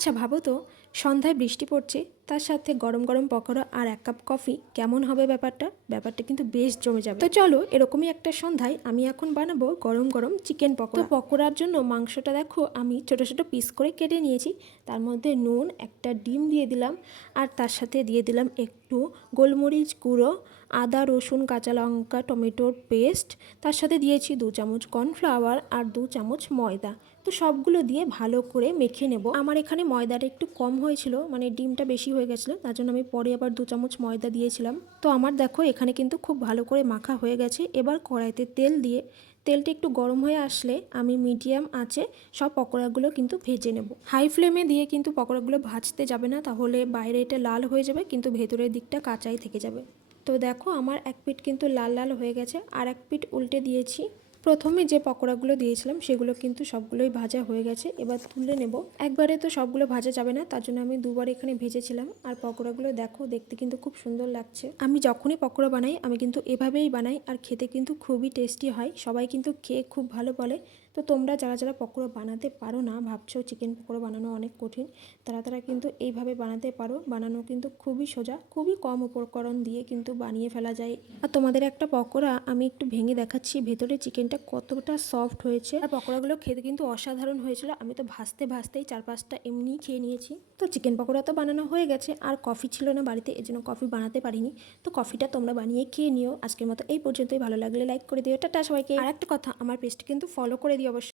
আচ্ছা ভাবো তো, সন্ধ্যায় বৃষ্টি পড়ছে, তার সাথে গরম গরম পকোড়া আর এক কাপ কফি, কেমন হবে ব্যাপারটা? ব্যাপারটা কিন্তু বেশ জমে যাবে। তো চলো, এরকমই একটা সন্ধ্যায় আমি এখন বানাবো গরম গরম চিকেন পকোড়া। তো পকোড়ার জন্য মাংসটা দেখো আমি ছোট ছোট পিস করে কেটে নিয়েছি। তার মধ্যে নুন, একটা ডিম দিয়ে দিলাম, আর তার সাথে দিয়ে দিলাম একটু গোলমরিচ গুঁড়ো, আদা রসুন কাঁচা লঙ্কা টমেটোর পেস্ট, তার সাথে দিয়েছি 2 চামচ কর্নফ্লাওয়ার আর 2 চামচ ময়দা। তো সবগুলো দিয়ে ভালো করে মেখে নেব। আমার এখানে ময়দাটা একটু কম হয়েছিল, মানে ডিমটা বেশি হয়ে গেছিলো, তার জন্য আমি পরে আবার 2 চামচ ময়দা দিয়েছিলাম। তো আমার দেখো এখানে কিন্তু খুব ভালো করে মাখা হয়ে গেছে। এবার কড়াইতে তেল দিয়ে তেলটা একটু গরম হয়ে আসলে আমি মিডিয়াম আঁচে সব পকোড়াগুলো কিন্তু ভেজে নেব। হাই ফ্লেমে দিয়ে কিন্তু পকোড়াগুলো ভাজতে যাবে না, তাহলে বাইরে এটা লাল হয়ে যাবে কিন্তু ভেতরের দিকটা কাঁচাই থেকে যাবে। তো দেখো আমার এক পিঠ কিন্তু লাল লাল হয়ে গেছে, আর এক পিঠ উল্টে দিয়েছি। প্রথমে যে পকোড়াগুলো দিয়েছিলাম সেগুলো কিন্তু সবগুলোই ভাজা হয়ে গেছে, এবার তুলে নেব। একবারে তো সবগুলো ভাজা যাবে না, তার জন্য আমি দুবার এখানে ভেজেছিলাম। আর পকোড়াগুলো দেখো দেখতে কিন্তু খুব সুন্দর লাগছে। আমি যখনই পকোড়া বানাই আমি কিন্তু এভাবেই বানাই, আর খেতে কিন্তু খুবই টেস্টি হয়। সবাই কিন্তু খেয়ে খুব ভালো বলে। তো তোমরা যারা যারা পকোড়া বানাতে পারো না, ভাবছো চিকেন পকোড়া বানানো অনেক কঠিন, তারা কিন্তু এইভাবে বানাতে পারো। বানানো কিন্তু খুবই সোজা, খুবই কম উপকরণ দিয়ে কিন্তু বানিয়ে ফেলা যায়। আর তোমাদের একটা পকোড়া আমি একটু ভেঙে দেখাচ্ছি, ভেতরে চিকেনটা কতটা সফট হয়েছে। আর পকোড়াগুলো খেতে কিন্তু অসাধারণ হয়েছিল। আমি তো ভাজতে ভাজতেই 4-5টা এমনি খেয়ে নিয়েছি। তো চিকেন পকোড়া তো বানানো হয়ে গেছে, আর কফি ছিল না বাড়িতে, এজন্য কফি বানাতে পারিনি। তো কফিটা তোমরা বানিয়ে খেয়ে নিও। আজকের মতো এই পর্যন্তই। ভালো লাগলে লাইক করে দিও। টাটা সবাইকে। আর একটা কথা, আমার পেজটা কিন্তু ফলো করে দিও অবশ্যই।